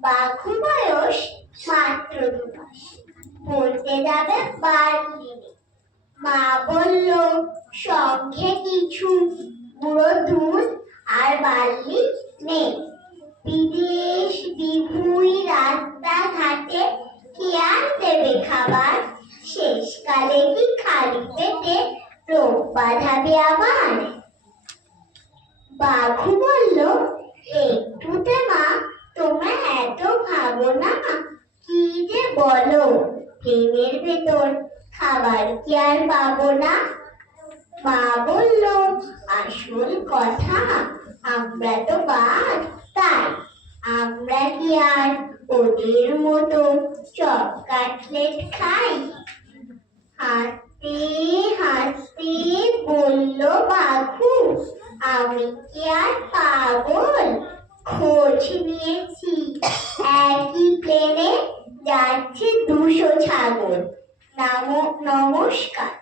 বাঘু বয়স মাত্র 2 মাস, পড়তে যাবে বার্লিনে। মা বলল সঙ্গে কিছু গুঁড়ো দুধ আর বার্লি নেই। বিদেশ বিভুঁই রাস্তাঘাটে কি আর দেবে খাবার, শেষকালে কি খালি পেটে রোগ বাঁধাবে আবার। বাঘু বলল একটুতে মা তোমরা এত ভাবো না, কি যে বলো, প্রেমের ভেতর খাবার কি আর পাবো না। মা বলল আসল কথা, আমরা তো বাঘ, তাই আমরা কি আর ওদের মতো চপ কাটলেট খাই। হাসতে হাসতে বলল বাঘু আমি কি আর পাগল, খোঁজ নিয়েছি একই প্লেনে যাচ্ছে 200 ছাগল। নমস্কার।